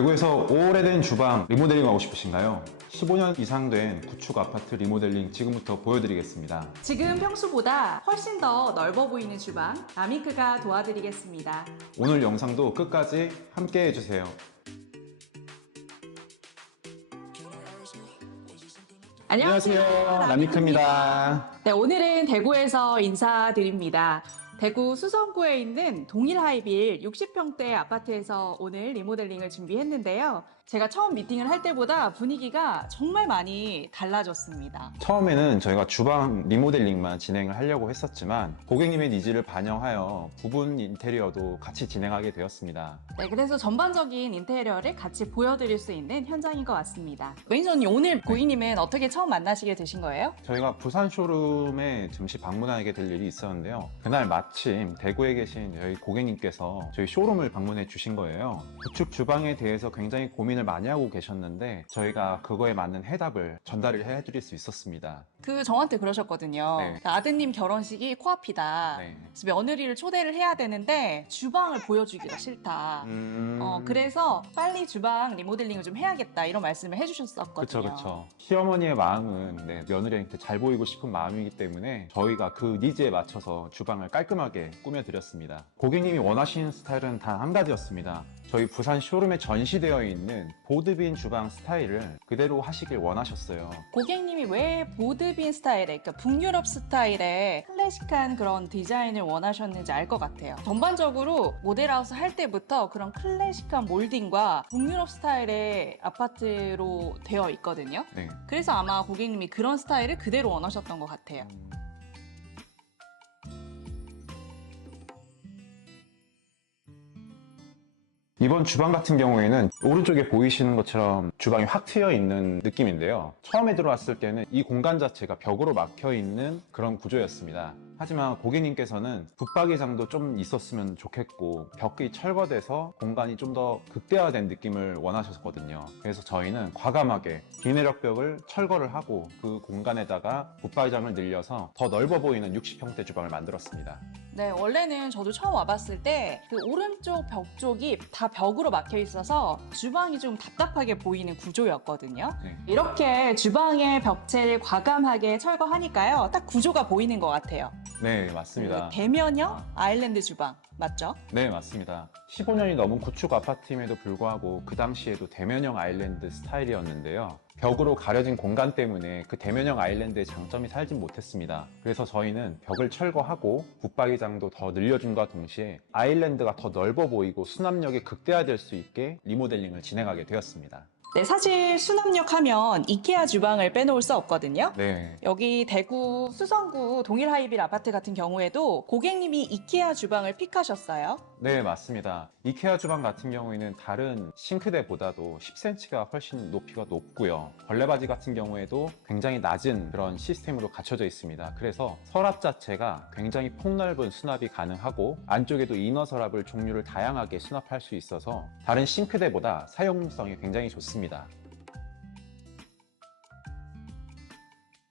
대구에서 오래된 주방 리모델링 하고 싶으신가요? 15년 이상 된 구축 아파트 리모델링 지금부터 보여드리겠습니다. 지금 평소보다 훨씬 더 넓어 보이는 주방 아미크가 도와드리겠습니다. 오늘 영상도 끝까지 함께 해주세요. 안녕하세요. 남미크입니다. 네, 오늘은 대구에서 인사드립니다. 대구 수성구에 있는 동일 하이빌 60평대 아파트에서 오늘 리모델링을 준비했는데요. 제가 처음 미팅을 할 때보다 분위기가 정말 많이 달라졌습니다. 처음에는 저희가 주방 리모델링만 진행을 하려고 했었지만 고객님의 니즈를 반영하여 부분 인테리어도 같이 진행하게 되었습니다. 네, 그래서 전반적인 인테리어를 같이 보여드릴 수 있는 현장인 것 같습니다. 매니저님, 오늘 고객님은 어떻게 처음 만나시게 되신 거예요? 저희가 부산 쇼룸에 잠시 방문하게 될 일이 있었는데요. 그날 마침 대구에 계신 저희 고객님께서 저희 쇼룸을 방문해 주신 거예요. 구축 주방에 대해서 굉장히 고민을 많이 하고 계셨는데 저희가 그거에 맞는 해답을 전달을 해드릴 수 있었습니다. 저한테 그러셨거든요. 네. 아드님 결혼식이 코앞이다. 네. 그래서 며느리를 초대를 해야 되는데 주방을 보여주기가 싫다. 그래서 빨리 주방 리모델링을 좀 해야겠다 이런 말씀을 해주셨었거든요. 그쵸. 시어머니의 마음은 며느리한테 잘 보이고 싶은 마음이기 때문에 저희가 그 니즈에 맞춰서 주방을 깔끔하게 꾸며드렸습니다. 고객님이 원하시는 스타일은 단 한 가지였습니다. 저희 부산 쇼룸에 전시되어 있는 보드빈 주방 스타일을 그대로 하시길 원하셨어요. 고객님이 왜 보드빈 스타일의, 그러니까 북유럽 스타일의 클래식한 그런 디자인을 원하셨는지 알 것 같아요. 전반적으로 모델하우스 할 때부터 그런 클래식한 몰딩과 북유럽 스타일의 아파트로 되어 있거든요. 네. 그래서 아마 고객님이 그런 스타일을 그대로 원하셨던 것 같아요. 이번 주방 같은 경우에는 오른쪽에 보이시는 것처럼 주방이 확 트여 있는 느낌인데요. 처음에 들어왔을 때는 이 공간 자체가 벽으로 막혀 있는 그런 구조였습니다. 하지만 고객님께서는 붙박이장도 좀 있었으면 좋겠고 벽이 철거돼서 공간이 좀 더 극대화된 느낌을 원하셨거든요. 그래서 저희는 과감하게 비내력벽을 철거를 하고 그 공간에다가 붙박이장을 늘려서 더 넓어 보이는 60평대 주방을 만들었습니다. 네, 원래는 저도 처음 와봤을 때 그 오른쪽 벽 쪽이 다 벽으로 막혀 있어서 주방이 좀 답답하게 보이는 구조였거든요. 네. 이렇게 주방의 벽체를 과감하게 철거하니까요. 딱 구조가 보이는 것 같아요. 네, 맞습니다. 대면형 아일랜드 주방 맞죠? 네, 맞습니다. 15년이 넘은 구축 아파트임에도 불구하고 그 당시에도 대면형 아일랜드 스타일이었는데요. 벽으로 가려진 공간 때문에 그 대면형 아일랜드의 장점이 살진 못했습니다. 그래서 저희는 벽을 철거하고 붙박이장도 더 늘려준과 동시에 아일랜드가 더 넓어 보이고 수납력이 극대화될 수 있게 리모델링을 진행하게 되었습니다. 네, 사실 수납력 하면 이케아 주방을 빼놓을 수 없거든요. 네. 여기 대구 수성구 동일 하이빌 아파트 같은 경우에도 고객님이 이케아 주방을 픽하셨어요. 네, 맞습니다. 이케아 주방 같은 경우에는 다른 싱크대보다도 10cm가 훨씬 높이가 높고요. 걸레바지 같은 경우에도 굉장히 낮은 그런 시스템으로 갖춰져 있습니다. 그래서 서랍 자체가 굉장히 폭넓은 수납이 가능하고 안쪽에도 이너 서랍을 종류를 다양하게 수납할 수 있어서 다른 싱크대보다 사용성이 굉장히 좋습니다.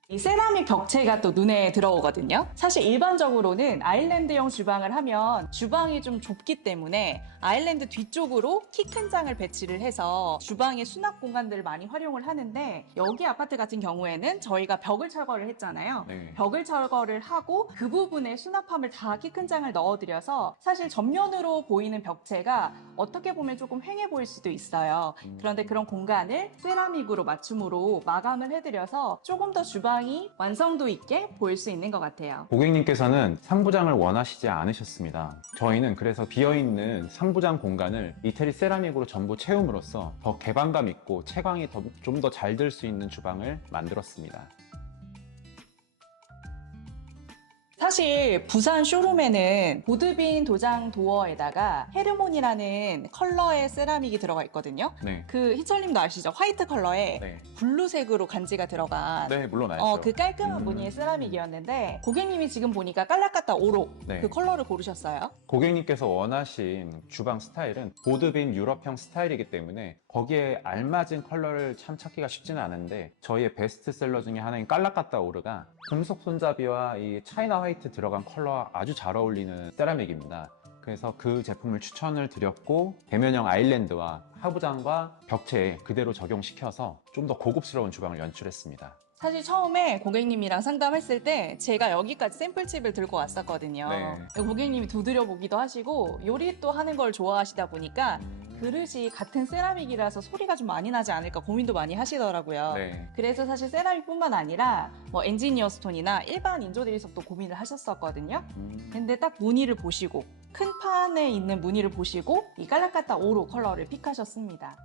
이 세라믹 벽체가 또 눈에 들어오거든요. 사실 일반적으로는 아일랜드형 주방을 하면 주방이 좀 좁기 때문에 아일랜드 뒤쪽으로 키 큰 장을 배치를 해서 주방의 수납 공간들을 많이 활용을 하는데 여기 아파트 같은 경우에는 저희가 벽을 철거를 했잖아요. 네. 벽을 철거를 하고 그 부분에 수납함을 다 키 큰 장을 넣어드려서 사실 전면으로 보이는 벽체가 어떻게 보면 조금 휑해 보일 수도 있어요. 그런데 그런 공간을 세라믹으로 맞춤으로 마감을 해드려서 조금 더 주방이 완성도 있게 보일 수 있는 것 같아요. 고객님께서는 상부장을 원하시지 않으셨습니다. 저희는 그래서 비어있는 상부장 공간을 이태리 세라믹으로 전부 채움으로써 더 개방감 있고 채광이 좀 더 잘 들 수 있는 주방을 만들었습니다. 사실 부산 쇼룸에는 보드빈 도장 도어에다가 헤르몬이라는 컬러의 세라믹이 들어가 있거든요. 네. 그 희철님도 아시죠? 화이트 컬러에 네. 블루색으로 간지가 들어간 네, 물론 알죠. 그 깔끔한 무늬의 세라믹이었는데 고객님이 지금 보니까 깔라까타 오로 네. 그 컬러를 고르셨어요. 고객님께서 원하신 주방 스타일은 보드빈 유럽형 스타일이기 때문에 거기에 알맞은 컬러를 참 찾기가 쉽지는 않은데 저희의 베스트셀러 중에 하나인 깔라까타 오르가 금속 손잡이와 이 차이나 화이트 들어간 컬러와 아주 잘 어울리는 세라믹입니다. 그래서 그 제품을 추천을 드렸고 대면형 아일랜드와 하부장과 벽체에 그대로 적용시켜서 좀 더 고급스러운 주방을 연출했습니다. 사실 처음에 고객님이랑 상담했을 때 제가 여기까지 샘플칩을 들고 왔었거든요. 네. 고객님이 두드려 보기도 하시고 요리 또 하는 걸 좋아하시다 보니까 그릇이 같은 세라믹이라서 소리가 좀 많이 나지 않을까 고민도 많이 하시더라고요. 네. 그래서 사실 세라믹뿐만 아니라 뭐 엔지니어 스톤이나 일반 인조대리석도 고민을 하셨었거든요. 근데 딱 무늬를 보시고 큰 판에 있는 무늬를 보시고 이 깔라카타 오로 컬러를 픽하셨습니다.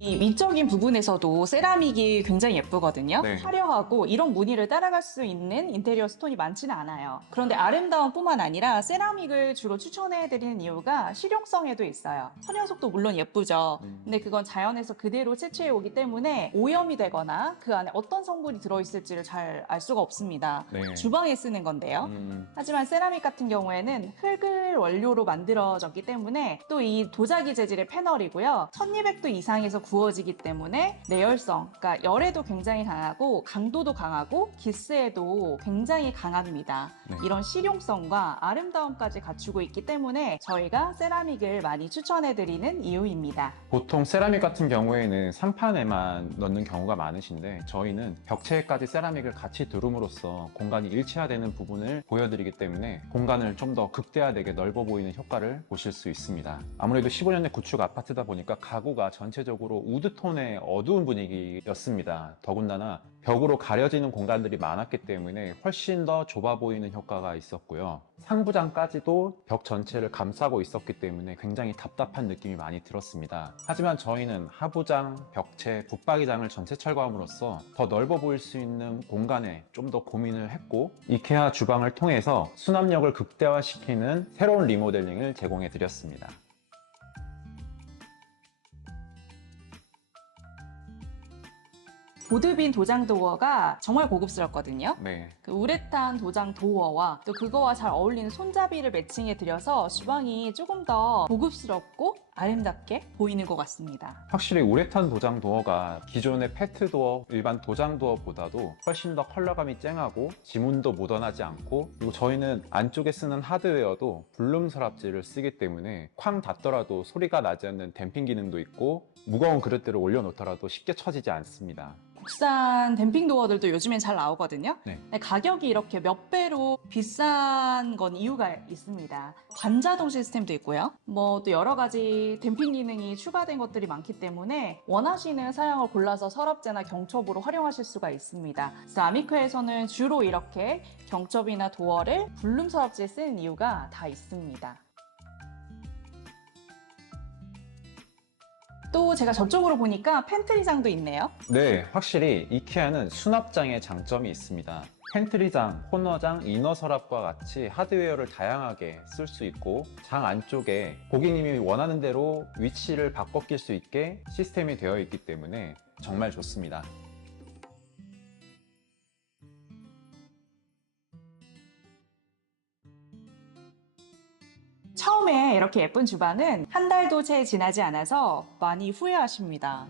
이 미적인 부분에서도 세라믹이 굉장히 예쁘거든요. 네. 화려하고 이런 무늬를 따라갈 수 있는 인테리어 스톤이 많지는 않아요. 그런데 아름다움 뿐만 아니라 세라믹을 주로 추천해드리는 이유가 실용성에도 있어요. 선녀석도 물론 예쁘죠. 근데 그건 자연에서 그대로 채취해 오기 때문에 오염이 되거나 그 안에 어떤 성분이 들어있을지를 잘 알 수가 없습니다. 네. 주방에 쓰는 건데요. 하지만 세라믹 같은 경우에는 흙을 원료로 만들어졌기 때문에 또 이 도자기 재질의 패널이고요. 1200도 이상에서 구워지기 때문에 내열성, 그러니까 열에도 굉장히 강하고 강도도 강하고 기스에도 굉장히 강합니다. 네. 이런 실용성과 아름다움까지 갖추고 있기 때문에 저희가 세라믹을 많이 추천해드리는 이유입니다. 보통 세라믹 같은 경우에는 상판에만 넣는 경우가 많으신데 저희는 벽체까지 세라믹을 같이 두름으로써 공간이 일체화되는 부분을 보여드리기 때문에 공간을 좀 더 극대화되게 넓어 보이는 효과를 보실 수 있습니다. 아무래도 15년대 구축 아파트다 보니까 가구가 전체적으로 우드톤의 어두운 분위기였습니다. 더군다나 벽으로 가려지는 공간들이 많았기 때문에 훨씬 더 좁아 보이는 효과가 있었고요. 상부장까지도 벽 전체를 감싸고 있었기 때문에 굉장히 답답한 느낌이 많이 들었습니다. 하지만 저희는 하부장, 벽체, 붙박이장을 전체 철거함으로써 더 넓어 보일 수 있는 공간에 좀 더 고민을 했고 이케아 주방을 통해서 수납력을 극대화시키는 새로운 리모델링을 제공해 드렸습니다. 보드빈 도장 도어가 정말 고급스럽거든요. 네. 그 우레탄 도장 도어와 또 그거와 잘 어울리는 손잡이를 매칭해 드려서 주방이 조금 더 고급스럽고 아름답게 보이는 것 같습니다. 확실히 우레탄 도장 도어가 기존의 페트 도어, 일반 도장 도어보다도 훨씬 더 컬러감이 쨍하고 지문도 묻어나지 않고 그리고 저희는 안쪽에 쓰는 하드웨어도 블룸 서랍지를 쓰기 때문에 쾅 닫더라도 소리가 나지 않는 댐핑 기능도 있고 무거운 그릇들을 올려놓더라도 쉽게 처지지 않습니다. 국산 댐핑 도어들도 요즘엔 잘 나오거든요. 네. 근데 가격이 이렇게 몇 배로 비싼 건 이유가 있습니다. 반자동 시스템도 있고요. 뭐 또 여러 가지 댐핑 기능이 추가된 것들이 많기 때문에 원하시는 사양을 골라서 서랍재나 경첩으로 활용하실 수가 있습니다. 그래서 아미크에서는 주로 이렇게 경첩이나 도어를 블룸 서랍지에 쓰는 이유가 다 있습니다. 또 제가 저쪽으로 보니까 팬트리장도 있네요. 네, 확실히 이케아는 수납장의 장점이 있습니다. 팬트리장, 코너장, 이너 서랍과 같이 하드웨어를 다양하게 쓸 수 있고 장 안쪽에 고객님이 원하는 대로 위치를 바꿔 낄 수 있게 시스템이 되어 있기 때문에 정말 좋습니다. 처음에 이렇게 예쁜 주방은 한 달도 채 지나지 않아서 많이 후회하십니다.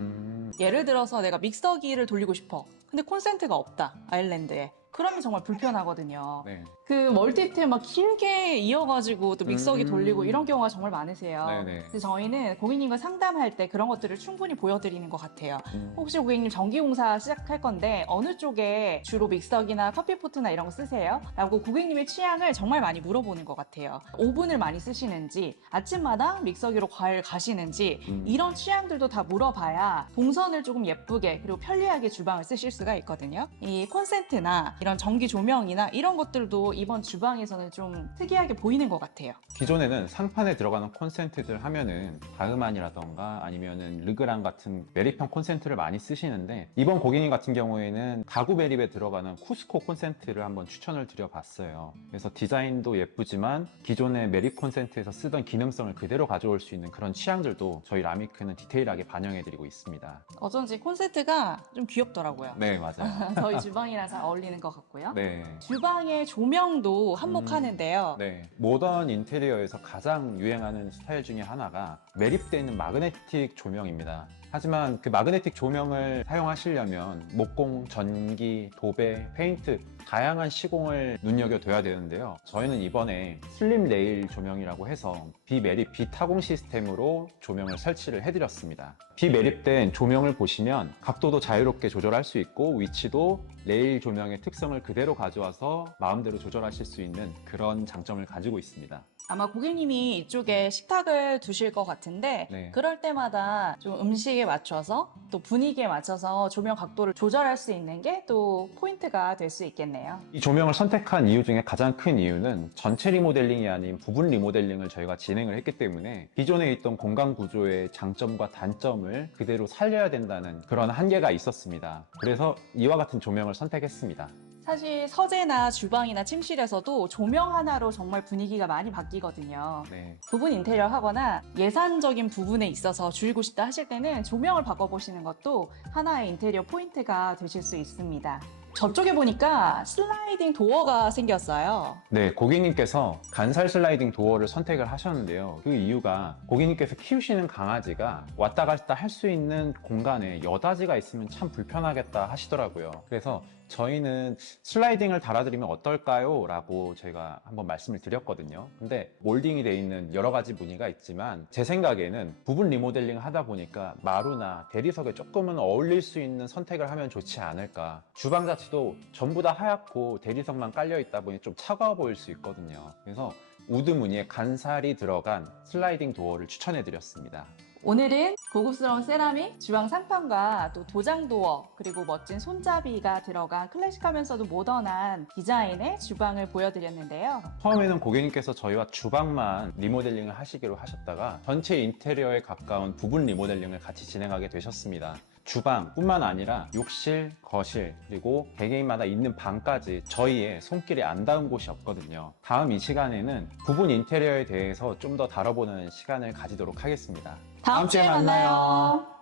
예를 들어서 내가 믹서기를 돌리고 싶어. 근데 콘센트가 없다. 아일랜드에. 그러면 정말 불편하거든요. 네. 그 멀티탭 막 길게 이어가지고 또 믹서기 돌리고 이런 경우가 정말 많으세요. 네네. 그래서 저희는 고객님과 상담할 때 그런 것들을 충분히 보여드리는 것 같아요. 혹시 고객님 전기공사 시작할 건데 어느 쪽에 주로 믹서기나 커피포트나 이런 거 쓰세요? 라고 고객님의 취향을 정말 많이 물어보는 것 같아요. 오븐을 많이 쓰시는지, 아침마다 믹서기로 과일 가시는지 이런 취향들도 다 물어봐야 동선을 조금 예쁘게 그리고 편리하게 주방을 쓰실 수가 있거든요. 이 콘센트나 이런 전기 조명이나 이런 것들도 이번 주방에서는 좀 특이하게 보이는 것 같아요. 기존에는 상판에 들어가는 콘센트들 하면은 다흐만이라던가 아니면은 르그랑 같은 매립형 콘센트를 많이 쓰시는데 이번 고객님 같은 경우에는 가구 매립에 들어가는 쿠스코 콘센트를 한번 추천을 드려봤어요. 그래서 디자인도 예쁘지만 기존의 매립 콘센트에서 쓰던 기능성을 그대로 가져올 수 있는 그런 취향들도 저희 라미크는 디테일하게 반영해드리고 있습니다. 어쩐지 콘센트가 좀 귀엽더라고요. 네, 맞아요. 저희 주방이랑 잘 어울리는 것 같고요. 네. 주방의 조명도 한몫하는데요. 네. 모던 인테리어에서 가장 유행하는 스타일 중에 하나가 매립되어 있는 마그네틱 조명입니다. 하지만 그 마그네틱 조명을 사용하시려면 목공, 전기, 도배, 페인트 다양한 시공을 눈여겨둬야 되는데요. 저희는 이번에 슬림 레일 조명이라고 해서 비매립, 비타공 시스템으로 조명을 설치를 해드렸습니다. 비매립된 조명을 보시면 각도도 자유롭게 조절할 수 있고 위치도 레일 조명의 특성을 그대로 가져와서 마음대로 조절하실 수 있는 그런 장점을 가지고 있습니다. 아마 고객님이 이쪽에 식탁을 두실 것 같은데 네. 그럴 때마다 좀 음식에 맞춰서 또 분위기에 맞춰서 조명 각도를 조절할 수 있는 게 또 포인트가 될 수 있겠네요. 이 조명을 선택한 이유 중에 가장 큰 이유는 전체 리모델링이 아닌 부분 리모델링을 저희가 진행을 했기 때문에 기존에 있던 공간 구조의 장점과 단점을 그대로 살려야 된다는 그런 한계가 있었습니다. 그래서 이와 같은 조명을 선택했습니다. 사실 서재나 주방이나 침실에서도 조명 하나로 정말 분위기가 많이 바뀌거든요. 네. 부분 인테리어 하거나 예산적인 부분에 있어서 줄이고 싶다 하실 때는 조명을 바꿔보시는 것도 하나의 인테리어 포인트가 되실 수 있습니다. 저쪽에 보니까 슬라이딩 도어가 생겼어요. 네, 고객님께서 간살 슬라이딩 도어를 선택을 하셨는데요. 그 이유가 고객님께서 키우시는 강아지가 왔다 갔다 할 수 있는 공간에 여닫이가 있으면 참 불편하겠다 하시더라고요. 그래서 저희는 슬라이딩을 달아드리면 어떨까요? 라고 제가 한번 말씀을 드렸거든요. 근데 몰딩이 돼 있는 여러 가지 무늬가 있지만 제 생각에는 부분 리모델링 하다 보니까 마루나 대리석에 조금은 어울릴 수 있는 선택을 하면 좋지 않을까. 주방 자체도 전부 다 하얗고 대리석만 깔려 있다 보니 좀 차가워 보일 수 있거든요. 그래서 우드 무늬에 간살이 들어간 슬라이딩 도어를 추천해 드렸습니다. 오늘은 고급스러운 세라믹, 주방 상판과 또 도장 도어, 그리고 멋진 손잡이가 들어간 클래식하면서도 모던한 디자인의 주방을 보여드렸는데요. 처음에는 고객님께서 저희와 주방만 리모델링을 하시기로 하셨다가 전체 인테리어에 가까운 부분 리모델링을 같이 진행하게 되셨습니다. 주방뿐만 아니라 욕실, 거실, 그리고 개개인마다 있는 방까지 저희의 손길이 안 닿은 곳이 없거든요. 다음 이 시간에는 부분 인테리어에 대해서 좀 더 다뤄보는 시간을 가지도록 하겠습니다. 다음 주에 만나요.